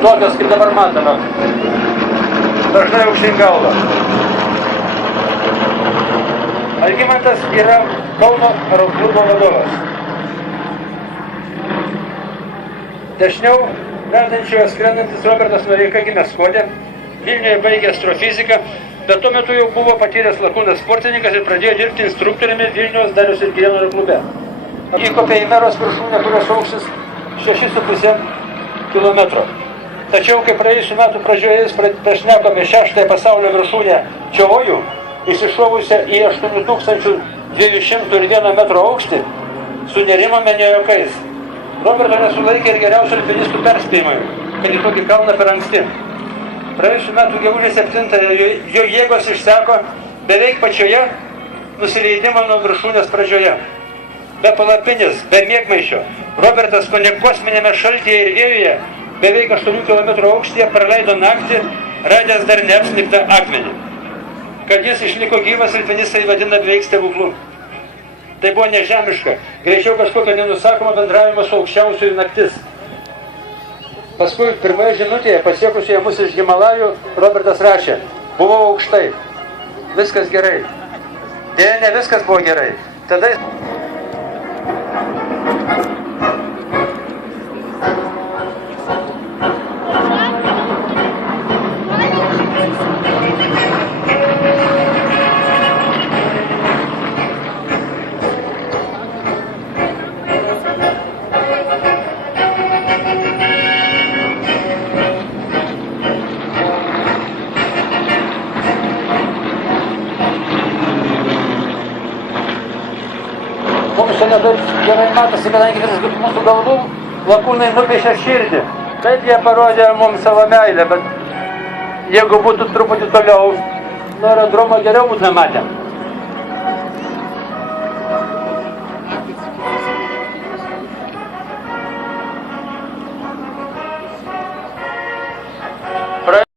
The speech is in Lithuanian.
tokios kaip dabar matome. Dažnai aukštyn galva. Algimantas yra Kauno aeroklubo vadovas. Dešiniau vedančiojo skrendantis Robertas Noreika gimęs Skuode, Vilniuje baigė astrofiziką, bet tuo metu jau buvo patyręs lakūnas sportininkas ir pradėjo dirbti instruktoriumi Vilniaus Dariaus ir Girėno aeroklube. Įkopė į Meros viršūnę, kurios aukštis 6,5 kilometro. Tačiau, kai praėjusių metų pradžioje jis prašnekome 6-ąją pasaulio viršūnę Čiovojų, įsišovusią į 8201 metro aukštį, sunerimame ne juokais. Roberto nesulaikė ir geriausių alpinistų perspėjimai, kad į tokį kalną per anksti. Praėjusių metų gegužės 7-ąją jo jėgos išseko beveik pačioje nusileidimo nuo viršūnės pradžioje. Be palapinės, be miegmaišio, Robertas kone kosminėme šaltyje ir vėjuje beveik 8 km aukštyje praleido naktį, radęs dar neapsnigtą akmenį. Kad jis išliko gyvas, alpinistai vadina beveik stebuklu. Tai buvo nežemiška, greičiau kažkokio nenusakoma bendravimo su aukščiausiųjų naktis. Paskui pirmoje žinutėje, pasiekusioje mus iš Himalajų, Robertas rašė: buvau aukštai, viskas gerai. Deja, ne viskas buvo gerai. Tada mums šiandien gerai matosi, kadangi virš mūsų galvų lakūnai nupiešė širdį. Taip jie parodė mums savo meilę, bet jeigu būtų truputį toliau nuo aerodromo, geriau būtume matę.